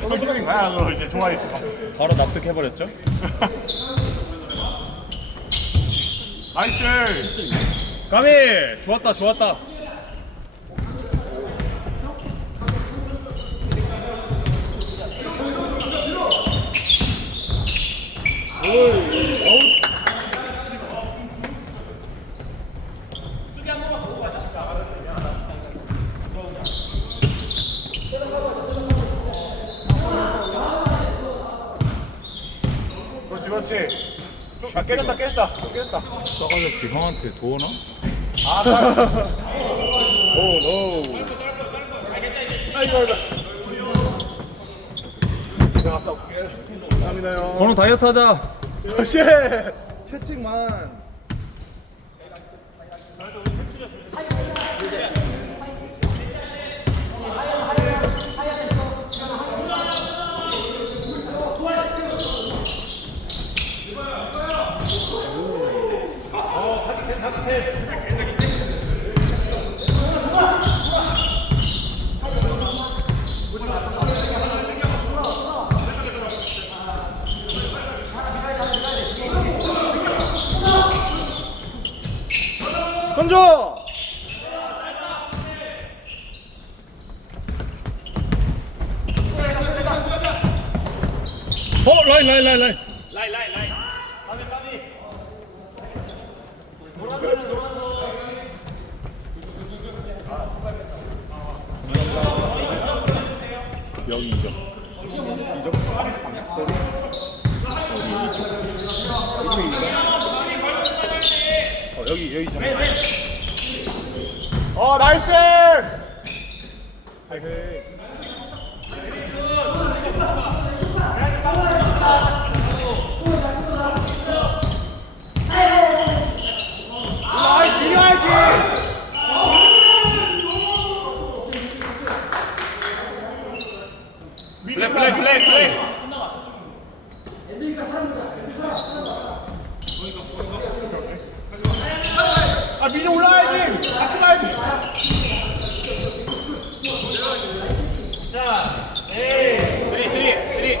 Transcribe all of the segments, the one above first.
컴퓨터인 거야. 그거 이제 좋아했어. 바로 납득해버렸죠? 나이스! 까미! 좋았다 좋았다 그렇지 그렇지. 아 깨졌다 깨졌다. 깨졌다. 써가지고 형한테 도우나? 아 나- 오노. 아이고 아이고. 내가 갔다 올게. 감사합니다요. 건우 다이어트 하자. 역시 채찍만 던져 어 라인 라인 라인 라인 여기 2점 어, 여기 여기 2점 어 나이스! 아이고 나이스 이겨야지 블랙 블랙 블랙 블랙 아 민이 올라가야지. 같이 가야지. 쓰리 쓰리 쓰리.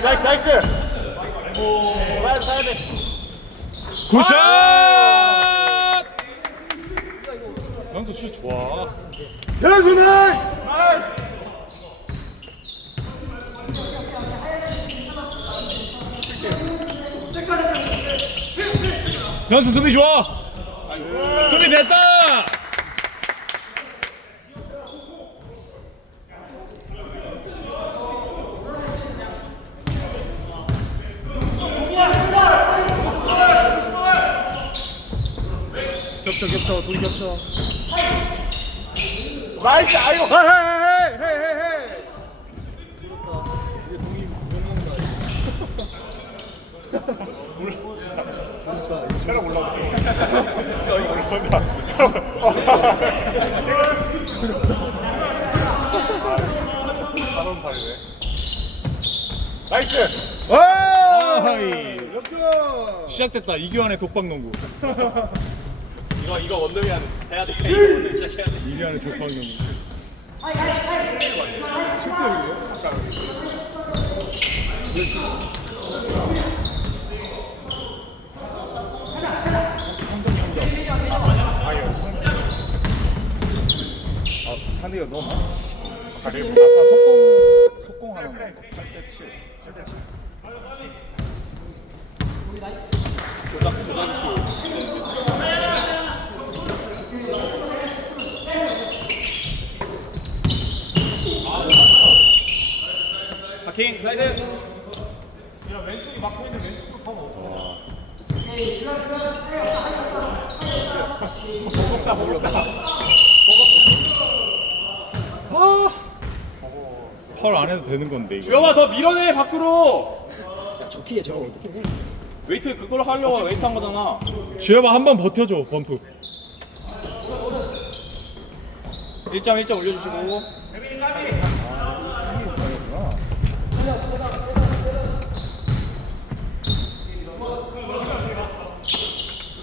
나이스 나이스 굿샷! 연수 슛 좋아. 연수 나이스 연수 수비 좋아. 수비 됐다 겹쳐 겹쳐 둘이 겹쳐 나이스 아이고 올라온다. 나이스! 와! 아하이. 역전! 시작됐다 이규환의 독박 농구 이거 이거 원더맨 해야 돼. 이거 원더맨 시작해야 돼. 이규환의 독박농구 아, 한대가 너무 아까 속공 속공하는 거 8대 7 7대 7 조작 조작 수. 하 킹 사이드. 펄안 해도 되는 건데 이거 주영아 더 밀어내 밖으로. 저 키에 저거 어떻게 해? 웨이트 그걸 하려고 웨이트 한 거잖아. 주여봐 한번 버텨줘 범프 1점 1점 올려주시고.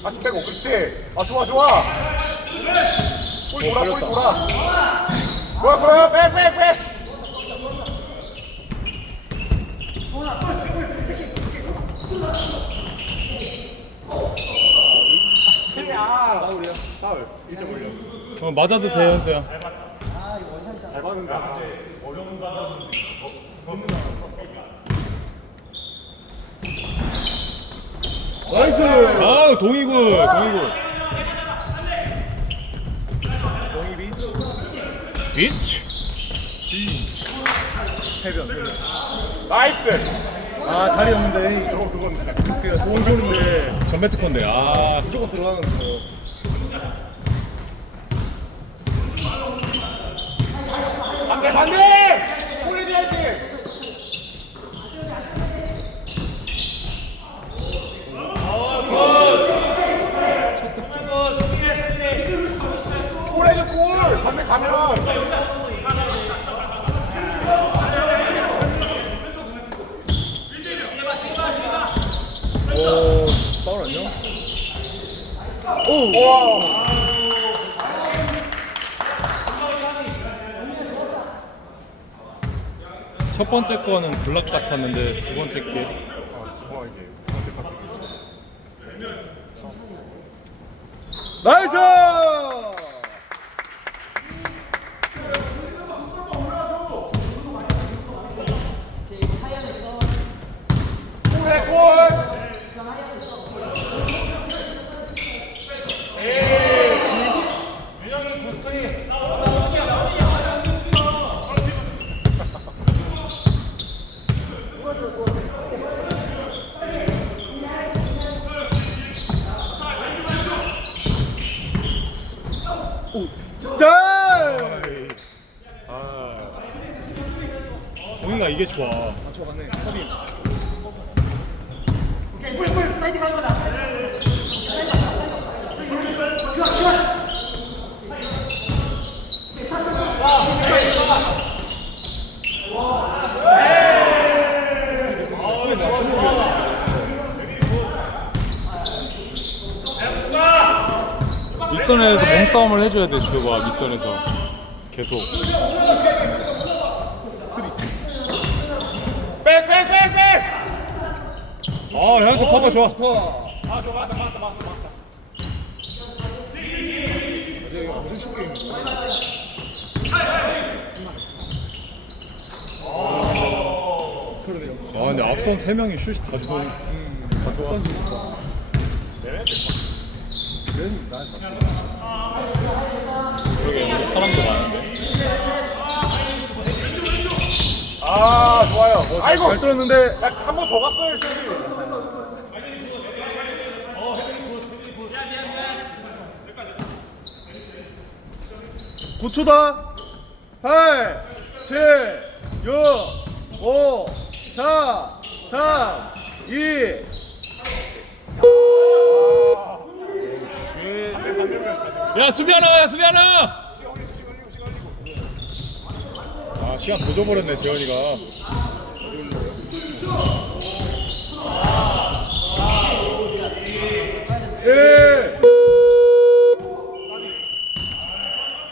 다시 빼고 그렇지. 아 좋아 좋아. 볼 돌아 볼 돌아. 좋아 좋아 빼빼빼. 어, 맞아도 돼 현수야 나이스. 아 동이군 동이군 동이 비치 비치. 해변 해변 나이스. 아 자리였는데. 저거 그건 그 좋은 좋은데. 전매 특허인데 아. 무조건 들어가는 거. 반대 반대! 콜리지야지 골해줘 골 반대 가면 오 파울 아니야? 오 와. 첫 번째 거는 블락 같았는데 두 번째 게 나이스! 골! 골! 짠! 이게 좋아 저 맞네. 서빈. 밑선에서 몸싸움을 해줘야 돼 주호가 밑선에서 계속 아 현수 커버 좋아 아, 저 맞다, 맞다, 맞다, 맞다. 무슨 쉽게. 아 근데 앞선 세 명이 슛이 다 좋아 나을 것 같아. 그러게 오늘 사람도 많은데 아, 좋아요. 아이고! 잘 들었는데, 한 번 더 갔어요, 지금. 구초다 8, 7, 6, 5, 4, 3, 2. 야 수비 하나 야 수비 하나 아 시간 조져버렸네 재현이가 예.